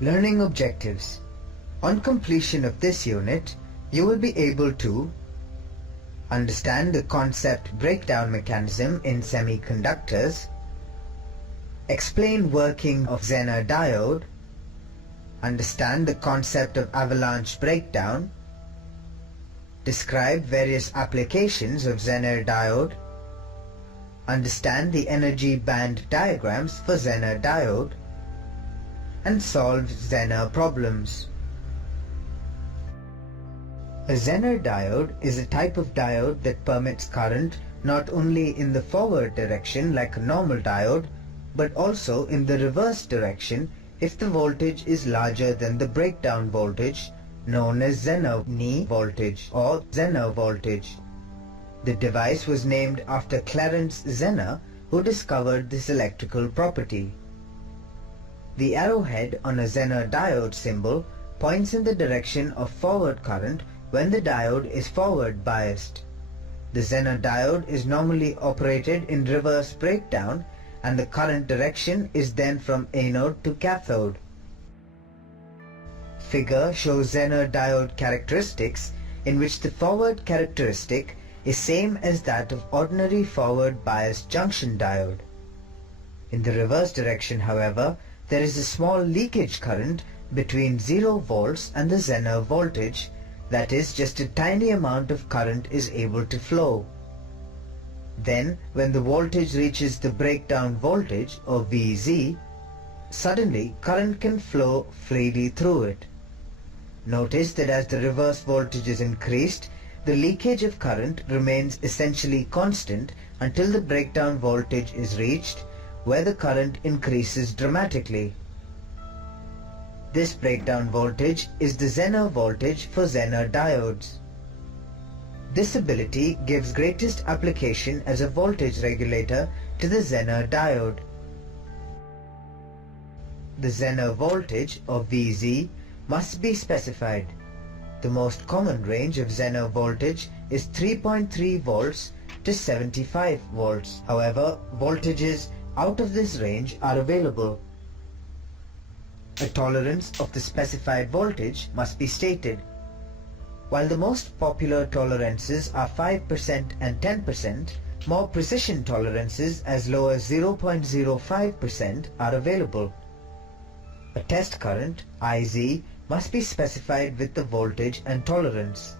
Learning objectives. On completion of this unit, you will be able to understand the concept breakdown mechanism in semiconductors, explain working of Zener diode, understand the concept of avalanche breakdown, describe various applications of Zener diode, understand the energy band diagrams for Zener diode, and solve Zener problems. A Zener diode is a type of diode that permits current not only in the forward direction like a normal diode, but also in the reverse direction if the voltage is larger than the breakdown voltage, known as Zener voltage or Zener voltage. The device was named after Clarence Zener, who discovered this electrical property. The arrowhead on a Zener diode symbol points in the direction of forward current when the diode is forward biased. The Zener diode is normally operated in reverse breakdown, and the current direction is then from anode to cathode. Figure shows Zener diode characteristics in which the forward characteristic is same as that of ordinary forward biased junction diode. In the reverse direction, however, there is a small leakage current between 0 volts and the Zener voltage, that is, just a tiny amount of current is able to flow. Then, when the voltage reaches the breakdown voltage or VZ, suddenly current can flow freely through it. Notice that as the reverse voltage is increased, the leakage of current remains essentially constant until the breakdown voltage is reached, where the current increases dramatically. This breakdown voltage is the Zener voltage for Zener diodes. This ability gives greatest application as a voltage regulator to the Zener diode. The Zener voltage, or VZ, must be specified. The most common range of Zener voltage is 3.3 volts to 75 volts. However, voltages out of this range are available. A tolerance of the specified voltage must be stated. While the most popular tolerances are 5% and 10%, more precision tolerances as low as 0.05% are available. A test current, IZ, must be specified with the voltage and tolerance.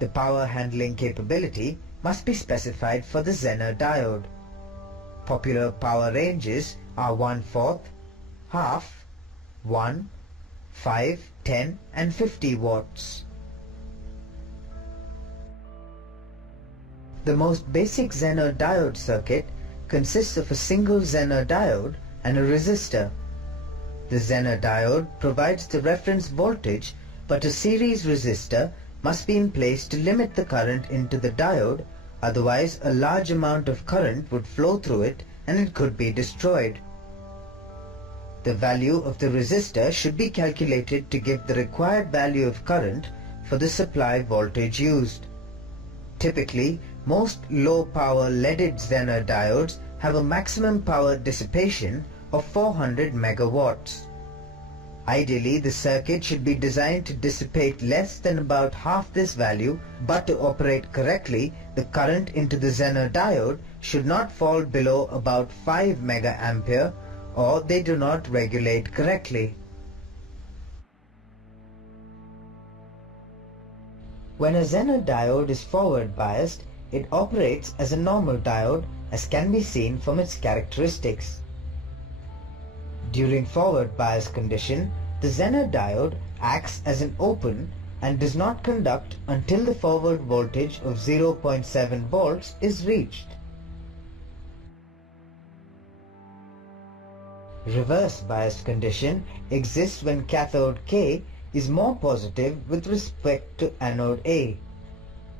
The power handling capability must be specified for the Zener diode. Popular power ranges are 1/4, half, 1, 5, 10 and 50 watts. The most basic Zener diode circuit consists of a single Zener diode and a resistor. The Zener diode provides the reference voltage, but a series resistor must be in place to limit the current into the diode, otherwise a large amount of current would flow through it and it could be destroyed. The value of the resistor should be calculated to give the required value of current for the supply voltage used. Typically, most low-power leaded Zener diodes have a maximum power dissipation of 400 megawatts. Ideally, the circuit should be designed to dissipate less than about half this value, but to operate correctly, the current into the Zener diode should not fall below about 5 mega-ampere, or they do not regulate correctly. When a Zener diode is forward biased, it operates as a normal diode, as can be seen from its characteristics. During forward bias condition, the Zener diode acts as an open and does not conduct until the forward voltage of 0.7 volts is reached. Reverse biased condition exists when cathode K is more positive with respect to anode A.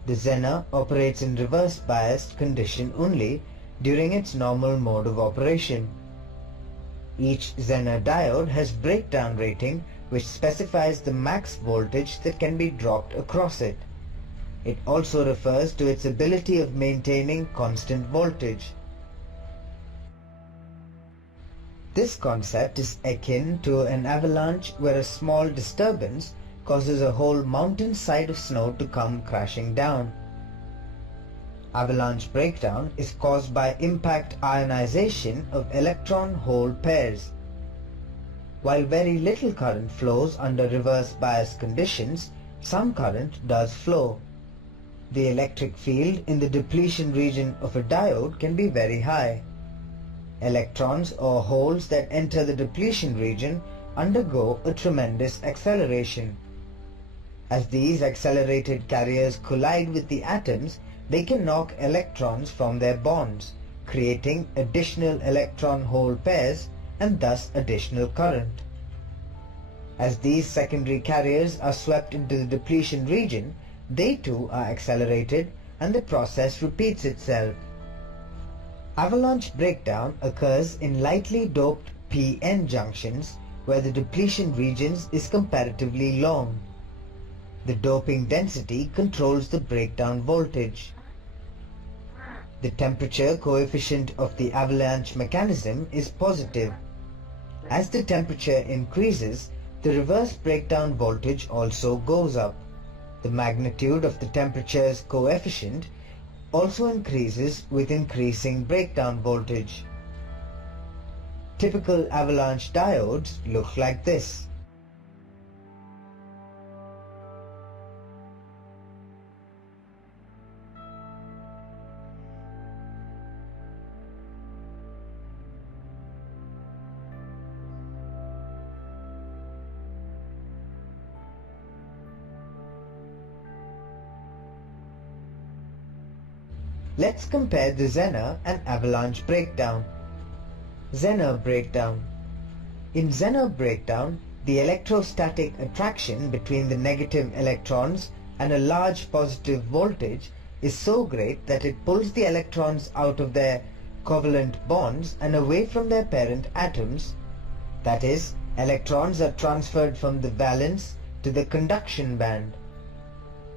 The Zener operates in reverse biased condition only during its normal mode of operation. Each Zener diode has breakdown rating which specifies the max voltage that can be dropped across it. It also refers to its ability of maintaining constant voltage. This concept is akin to an avalanche where a small disturbance causes a whole mountainside of snow to come crashing down. Avalanche breakdown is caused by impact ionization of electron-hole pairs. While very little current flows under reverse bias conditions, some current does flow. The electric field in the depletion region of a diode can be very high. Electrons or holes that enter the depletion region undergo a tremendous acceleration. As these accelerated carriers collide with the atoms, they can knock electrons from their bonds, creating additional electron-hole pairs and thus additional current. As these secondary carriers are swept into the depletion region, they too are accelerated and the process repeats itself. Avalanche breakdown occurs in lightly doped p-n junctions where the depletion regions is comparatively long. The doping density controls the breakdown voltage. The temperature coefficient of the avalanche mechanism is positive. As the temperature increases, the reverse breakdown voltage also goes up. The magnitude of the temperature's coefficient also increases with increasing breakdown voltage. Typical avalanche diodes look like this. Let's compare the Zener and avalanche breakdown. Zener breakdown. In Zener breakdown, the electrostatic attraction between the negative electrons and a large positive voltage is so great that it pulls the electrons out of their covalent bonds and away from their parent atoms. That is, electrons are transferred from the valence to the conduction band.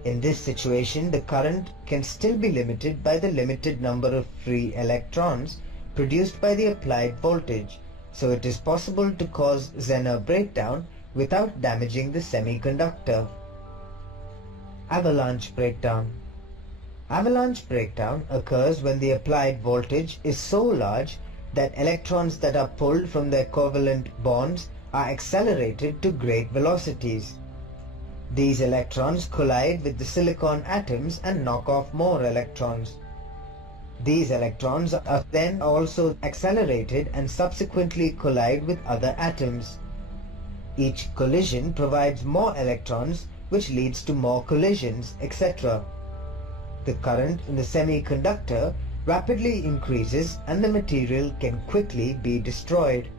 In this situation, the current can still be limited by the limited number of free electrons produced by the applied voltage, so it is possible to cause Zener breakdown without damaging the semiconductor. Avalanche breakdown. Avalanche breakdown occurs when the applied voltage is so large that electrons that are pulled from their covalent bonds are accelerated to great velocities. These electrons collide with the silicon atoms and knock off more electrons. These electrons are then also accelerated and subsequently collide with other atoms. Each collision provides more electrons, which leads to more collisions, etc. The current in the semiconductor rapidly increases and the material can quickly be destroyed.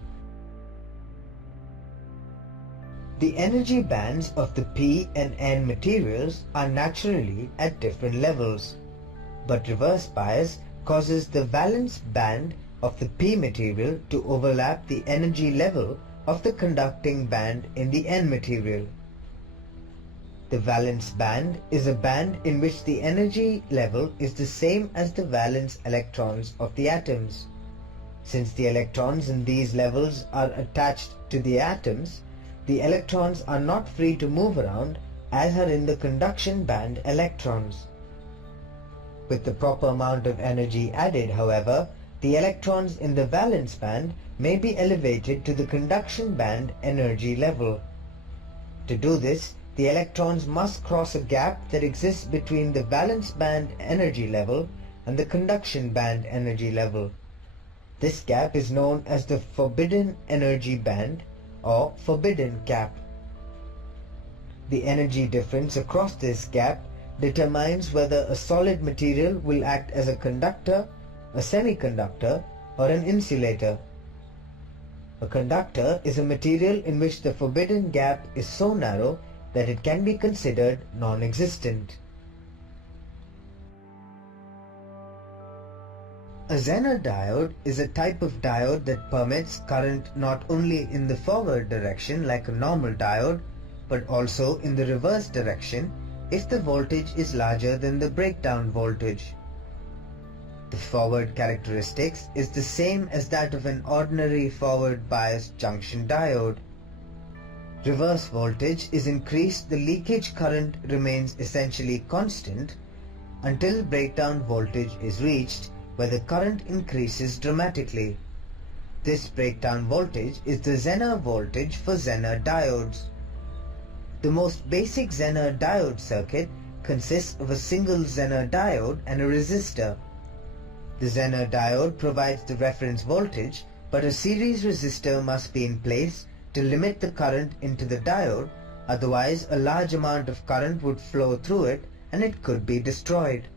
The energy bands of the P and N materials are naturally at different levels, but reverse bias causes the valence band of the P material to overlap the energy level of the conducting band in the N material. The valence band is a band in which the energy level is the same as the valence electrons of the atoms. Since the electrons in these levels are attached to the atoms, the electrons are not free to move around as are in the conduction band electrons. With the proper amount of energy added, however, the electrons in the valence band may be elevated to the conduction band energy level. To do this, the electrons must cross a gap that exists between the valence band energy level and the conduction band energy level. This gap is known as the forbidden energy band or forbidden gap. The energy difference across this gap determines whether a solid material will act as a conductor, a semiconductor, or an insulator. A conductor is a material in which the forbidden gap is so narrow that it can be considered non-existent. A Zener diode is a type of diode that permits current not only in the forward direction like a normal diode, but also in the reverse direction if the voltage is larger than the breakdown voltage. The forward characteristics is the same as that of an ordinary forward biased junction diode. Reverse voltage is increased, the leakage current remains essentially constant until breakdown voltage is reached, where the current increases dramatically. This breakdown voltage is the Zener voltage for Zener diodes. The most basic Zener diode circuit consists of a single Zener diode and a resistor. The Zener diode provides the reference voltage, but a series resistor must be in place to limit the current into the diode, otherwise a large amount of current would flow through it and it could be destroyed.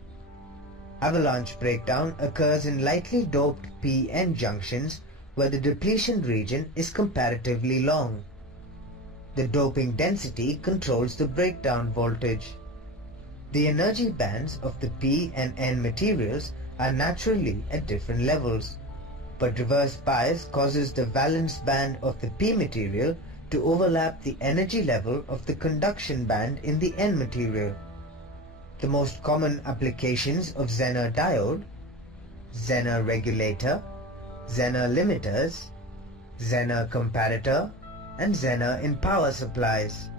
Avalanche breakdown occurs in lightly doped p-n junctions where the depletion region is comparatively long. The doping density controls the breakdown voltage. The energy bands of the p and n materials are naturally at different levels, but reverse bias causes the valence band of the p material to overlap the energy level of the conduction band in the n material. The most common applications of Zener diode: Zener regulator, Zener limiters, Zener comparator, and Zener in power supplies.